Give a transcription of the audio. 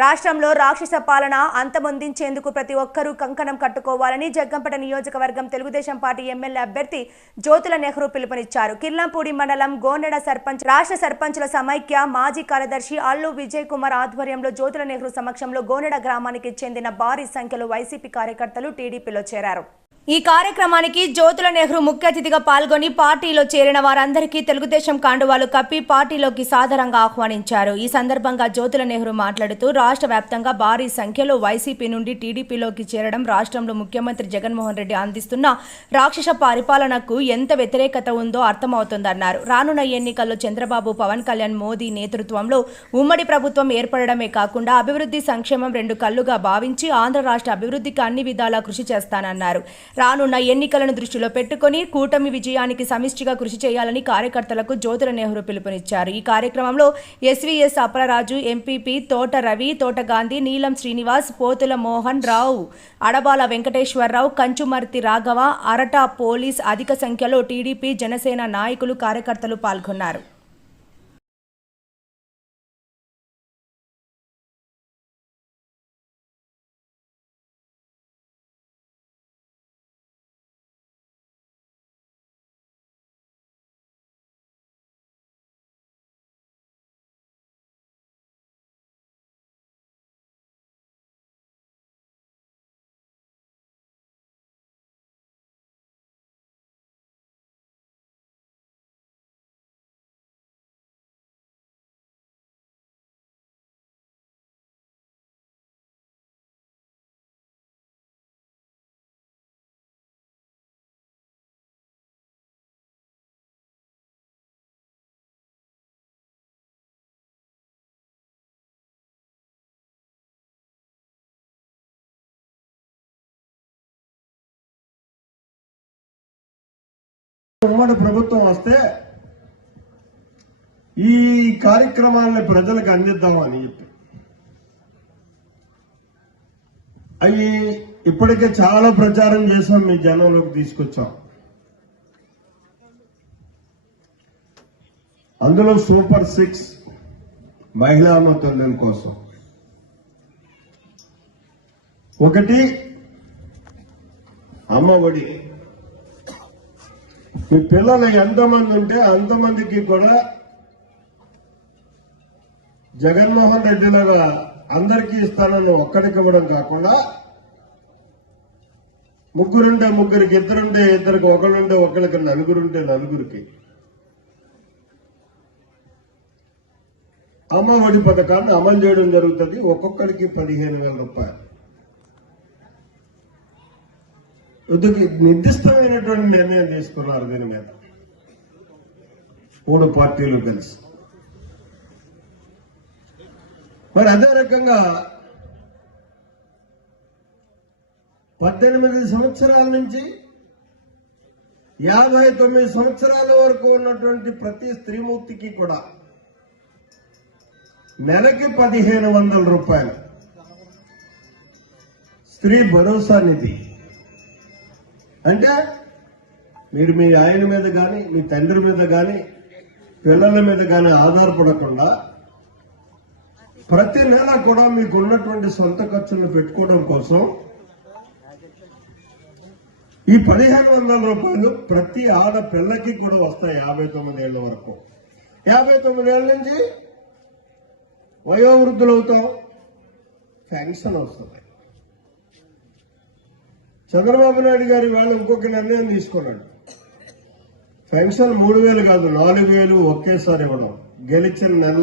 రాష్ట్రంలో రాక్షస పాలన అంతమొందించేందుకు ప్రతి ఒక్కరూ కంకణం కట్టుకోవాలని జగ్గంపేట నియోజకవర్గం తెలుగుదేశం పార్టీ ఎమ్మెల్యే అభ్యర్థి జ్యోతుల నెహ్రూ పిలుపునిచ్చారు. కిర్లంపూడి మండలం గోనెడ సర్పంచ్ రాష్ట్ర సర్పంచుల సమైక్య మాజీ కార్యదర్శి అల్లు విజయ్ కుమార్ ఆధ్వర్యంలో జ్యోతుల నెహ్రూ సమక్షంలో గోనెడ గ్రామానికి చెందిన భారీ సంఖ్యలో వైసీపీ కార్యకర్తలు టీడీపీలో చేరారు. ఈ కార్యక్రమానికి జ్యోతుల నెహ్రూ ముఖ్య అతిథిగా పాల్గొని పార్టీలో చేరిన వారందరికీ తెలుగుదేశం కండువాలు కప్పి పార్టీలోకి సాదరంగా ఆహ్వానించారు. ఈ సందర్భంగా జ్యోతుల నెహ్రూ మాట్లాడుతూ రాష్ట్ర వ్యాప్తంగా భారీ సంఖ్యలో వైసీపీ నుండి టీడీపీలోకి చేరడం రాష్ట్రంలో ముఖ్యమంత్రి జగన్మోహన్ రెడ్డి అందిస్తున్న రాక్షస పరిపాలనకు ఎంత వ్యతిరేకత ఉందో అర్థమవుతోందన్నారు. రానున్న ఎన్నికల్లో చంద్రబాబు, పవన్ కళ్యాణ్, మోదీ నేతృత్వంలో ఉమ్మడి ప్రభుత్వం ఏర్పడడమే కాకుండా అభివృద్ధి, సంక్షేమం రెండు కళ్లుగా భావించి ఆంధ్ర రాష్ట్ర అభివృద్ధికి అన్ని విధాలా కృషి చేస్తానన్నారు. రానున్న ఎన్నికలను దృష్టిలో పెట్టుకుని కూటమి విజయానికి సమిష్టిగా కృషి చేయాలని కార్యకర్తలకు జ్యోతుల నెహ్రూ పిలుపునిచ్చారు. ఈ కార్యక్రమంలో ఎస్వీఎస్ అప్పలరాజు, ఎంపీపీ తోట రవి, తోట గాంధీ, నీలం శ్రీనివాస్, పోతుల మోహన్ రావు, అడబాల వెంకటేశ్వరరావు, కంచుమర్తి రాఘవ, అరట పోలీస్ అధిక సంఖ్యలో టీడీపీ, జనసేన నాయకులు, కార్యకర్తలు పాల్గొన్నారు. ఉమ్మడి ప్రభుత్వం వస్తే ఈ కార్యక్రమాలను ప్రజలకు అందిద్దామని చెప్పి అవి ఇప్పటికే చాలా ప్రచారం చేసాం, మీ జనంలోకి తీసుకొచ్చాం. అందులో సూపర్ 6 మహిళా మతోన్నం కోసం ఒకటి అమ్మఒడి. మీ పిల్లలు ఎంతమంది ఉంటే అంతమందికి కూడా జగన్మోహన్ రెడ్డి లాగా అందరికీ ఇస్తానని ఒక్కడికి ఇవ్వడం కాకుండా ముగ్గురుంటే ముగ్గురికి, ఇద్దరుంటే ఇద్దరికి, ఒకళ్ళుంటే ఒకళ్ళకి, నలుగురుంటే నలుగురికి అమ్మఒడి పథకాన్ని అమలు చేయడం జరుగుతుంది. ఒక్కొక్కరికి 15,000 రూపాయలు. ఇందుకు నిర్దిష్టమైనటువంటి నిర్ణయం తీసుకున్నారు. దీని మీద 3 పార్టీలు కలిసి. మరి అదే రకంగా 18 సంవత్సరాల నుంచి 59 సంవత్సరాల వరకు ఉన్నటువంటి ప్రతి స్త్రీమూర్తికి కూడా నెలకి 1,500 రూపాయలు స్త్రీ భరోసా నిధి. అంటే మీరు మీ ఆయన మీద కానీ, మీ తండ్రి మీద కానీ, పిల్లల మీద కానీ ఆధారపడకుండా ప్రతి నెల కూడా మీకు ఉన్నటువంటి సొంత ఖర్చులను పెట్టుకోవడం కోసం ఈ 1,500 రూపాయలు ప్రతి ఆడపిల్లకి కూడా వస్తాయి. 59 ఏళ్ల వరకు. 59 ఏళ్ల నుంచి వయోవృద్ధులు అవుతాం, పెన్షన్ వస్తుంది. చంద్రబాబు నాయుడు గారి వాళ్ళు ఇంకొక నిర్ణయం తీసుకున్నాడు. పెన్షన్ 3,000 కాదు, 4,000 ఒకేసారి ఇవ్వడం. గెలిచిన నెల